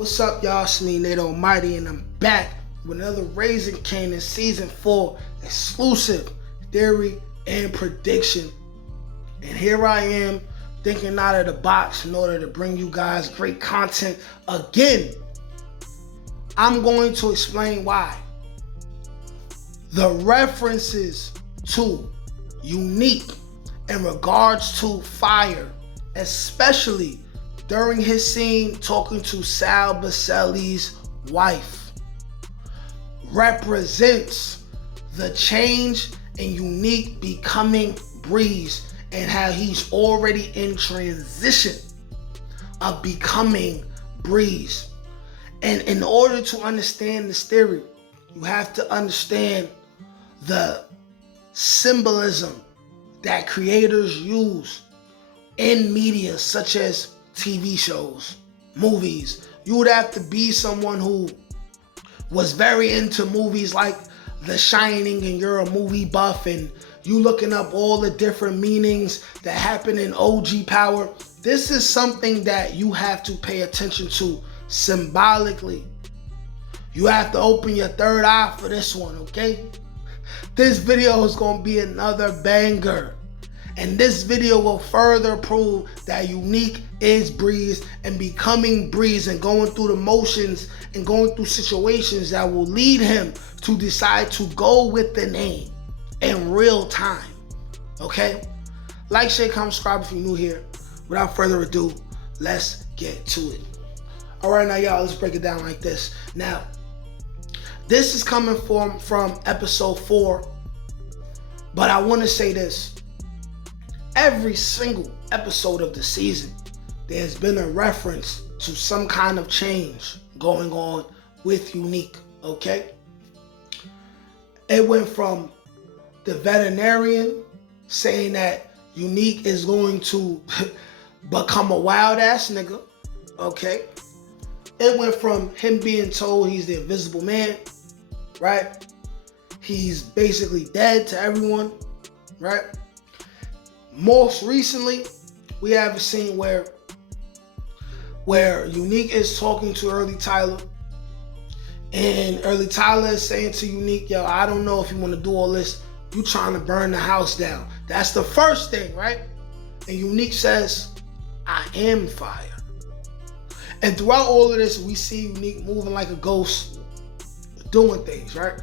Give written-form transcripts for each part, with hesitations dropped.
What's up, y'all? It's me, Nate Almighty, and I'm back with another Raising Kanan Season 4 exclusive theory and prediction. And here I am, thinking out of the box in order to bring you guys great content again. I'm going to explain why. The references to Unique in regards to Fire, especially during his scene talking to Sal Baselli's wife, represents the change in Unique becoming Breeze and how he's already in transition of becoming Breeze. And in order to understand this theory, you have to understand the symbolism that creators use in media such as TV shows, movies. You would have to be someone who was very into movies like The Shining, and you're a movie buff and you looking up all the different meanings that happen in OG Power. This is something that you have to pay attention to symbolically. You have to open your third eye for this one, okay? This video is going to be another banger. And this video will further prove that Unique is Breeze and becoming Breeze and going through the motions and going through situations that will lead him to decide to go with the name in real time. Okay? Like, share, comment, subscribe if you're new here. Without further ado, let's get to it. Alright, now y'all, let's break it down like this. Now, this is coming from episode 4. But I want to say this. Every single episode of the season, there's been a reference to some kind of change going on with Unique, okay? It went from the veterinarian saying that Unique is going to become a wild ass nigga, okay? It went from him being told he's the invisible man, right? He's basically dead to everyone, right? Most recently, we have a scene where Unique is talking to Early Tyler, and Early Tyler is saying to Unique, yo, I don't know if you want to do all this. You trying to burn the house down. That's the first thing, right? And Unique says, I am fire. And throughout all of this, we see Unique moving like a ghost, doing things, right?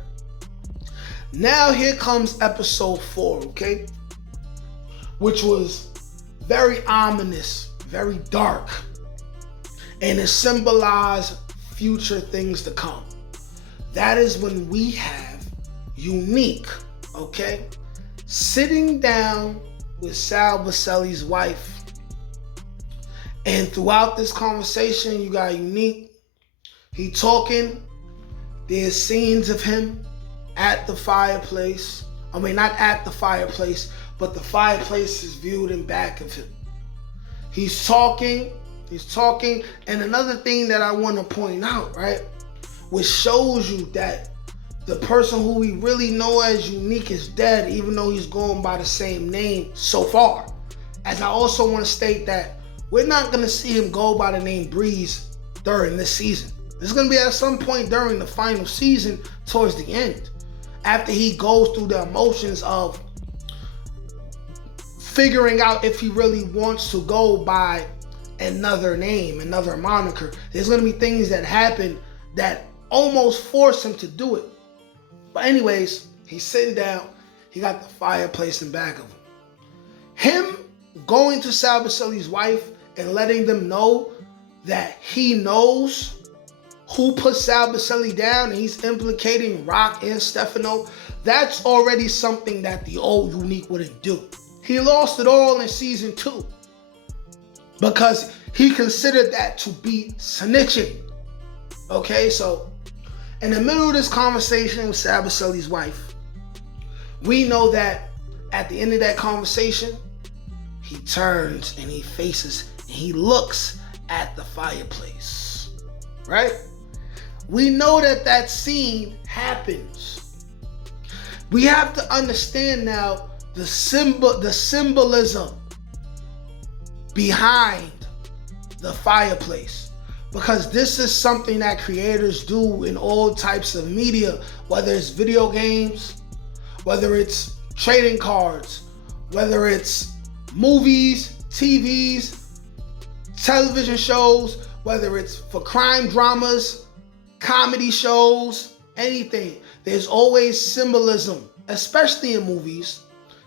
Now here comes episode 4, okay? Which was very ominous, very dark, and it symbolized future things to come. That is when we have Unique, okay, sitting down with Sal Baselli's wife. And throughout this conversation, you got Unique. He talking. There's scenes of him at the fireplace. I mean, not at the fireplace, but the fireplace is viewed in back of him. He's talking, and another thing that I want to point out, right, which shows you that the person who we really know as Unique is dead, even though he's going by the same name so far. As I also want to state that we're not going to see him go by the name Breeze during this season. It's going to be at some point during the final season, towards the end, after he goes through the emotions of figuring out if he really wants to go by another name, another moniker. There's going to be things that happen that almost force him to do it. But anyways, he's sitting down. He got the fireplace in back of him. Him going to Sal Baselli's wife and letting them know that he knows who put Sal Baselli down, and he's implicating Rock and Stefano. That's already something that the old Unique wouldn't do. He lost it all in season 2 because he considered that to be snitching. Okay, so in the middle of this conversation with Sal Baselli's wife, we know that at the end of that conversation, he turns and he faces and he looks at the fireplace, right? We know that that scene happens. We have to understand now the symbolism behind the fireplace. because this is something that creators do in all types of media, whether it's video games, whether it's trading cards, whether it's movies, TVs, television shows, whether it's for crime dramas, comedy shows, anything. There's always symbolism, especially in movies.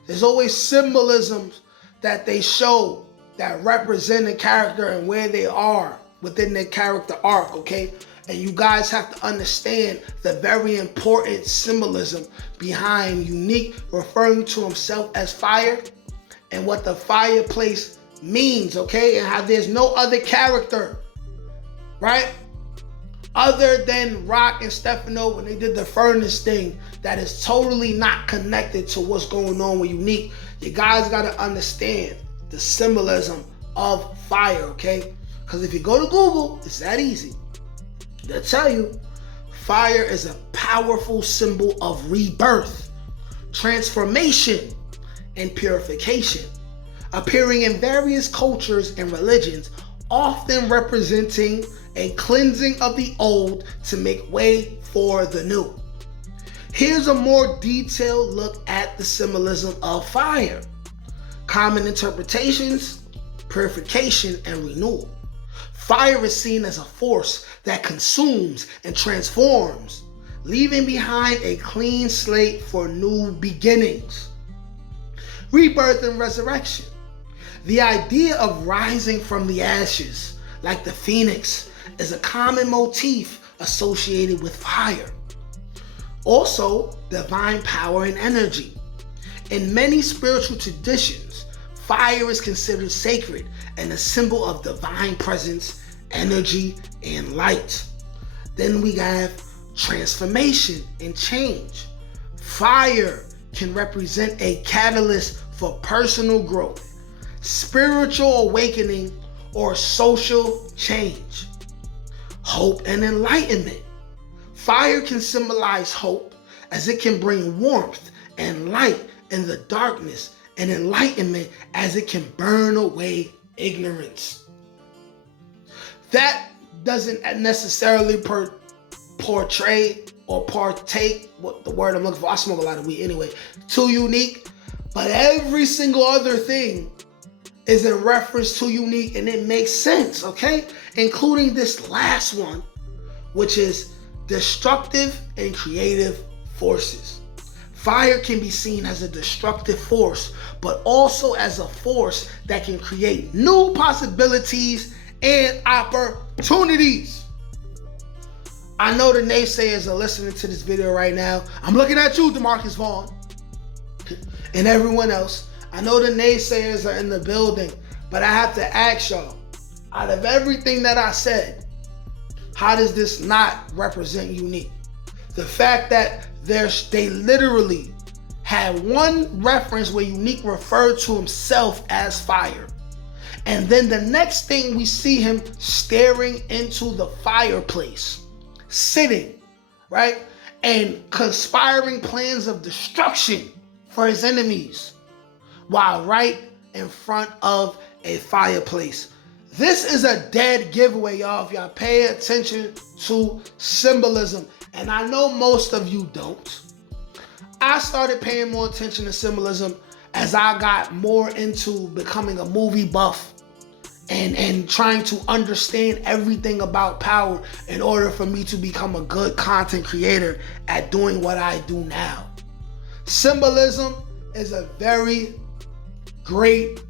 There's always symbolisms that they show that represent a character and where they are within their character arc, okay? And you guys have to understand the very important symbolism behind Unique referring to himself as fire and what the fireplace means, okay? And how there's no other character, right? Other than Rock and Stefano when they did the furnace thing that is totally not connected to what's going on with Unique. You guys gotta understand the symbolism of fire, okay? Because if you go to Google, it's that easy. They'll tell you, fire is a powerful symbol of rebirth, transformation, and purification, appearing in various cultures and religions, often representing a cleansing of the old to make way for the new. Here's a more detailed look at the symbolism of fire. Common interpretations, purification, and renewal. Fire is seen as a force that consumes and transforms, leaving behind a clean slate for new beginnings. Rebirth and resurrection. The idea of rising from the ashes, like the phoenix, is a common motif associated with fire. Also, divine power and energy. In many spiritual traditions, fire is considered sacred and a symbol of divine presence, energy, and light. Then we have transformation and change. Fire can represent a catalyst for personal growth, spiritual awakening, or social change. Hope and enlightenment. Fire can symbolize hope as it can bring warmth and light in the darkness, and enlightenment as it can burn away ignorance. That doesn't necessarily portray or partake, what the word I'm looking for, I smoke a lot of weed anyway, too Unique, but every single other thing is in reference to Unique, and it makes sense, okay? Including this last one, which is destructive and creative forces. Fire can be seen as a destructive force, but also as a force that can create new possibilities and opportunities. I know the naysayers are listening to this video right now. I'm looking at you, DeMarcus Vaughn, and everyone else. I know the naysayers are in the building, but I have to ask y'all, out of everything that I said, how does this not represent Unique? The fact that they literally had one reference where Unique referred to himself as fire. And then the next thing we see him staring into the fireplace, sitting, right? And conspiring plans of destruction for his enemies while right in front of a fireplace. This is a dead giveaway, y'all, if y'all pay attention to symbolism. And I know most of you don't. I started paying more attention to symbolism as I got more into becoming a movie buff and trying to understand everything about power in order for me to become a good content creator at doing what I do now. Symbolism is a very great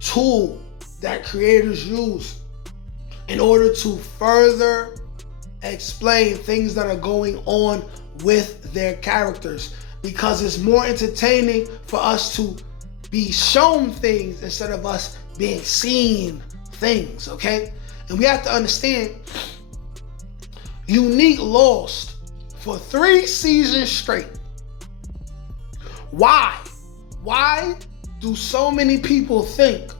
tool that creators use in order to further explain things that are going on with their characters, because it's more entertaining for us to be shown things instead of us being seen things, okay? And we have to understand, Unique lost for 3 seasons straight. Why? Why do so many people think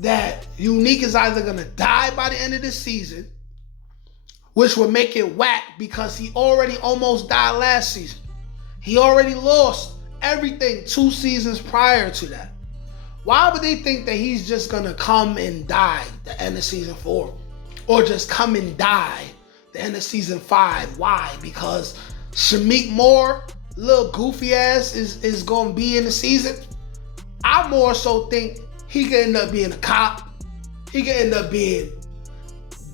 that Unique is either gonna die by the end of this season, which would make it whack because he already almost died last season. He already lost everything 2 seasons prior to that. Why would they think that he's just gonna come and die at the end of season 4? or just come and die the end of season 5. Why? Because Shamik Moore, little goofy ass, is gonna be in the season. I more so think he could end up being a cop. He could end up being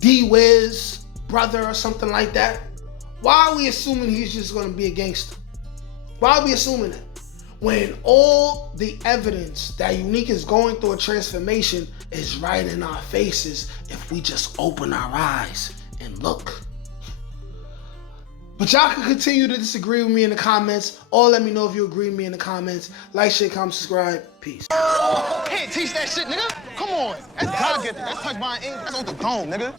D-Wiz brother or something like that. Why are we assuming he's just gonna be a gangster? Why are we assuming that? When all the evidence that Unique is going through a transformation is right in our faces if we just open our eyes and look. But y'all can continue to disagree with me in the comments, or let me know if you agree with me in the comments. Like, share, comment, subscribe. Peace. Can't teach that shit, nigga. Come on. That's God-gifted. That's touched by an ink. That's on the dome, nigga.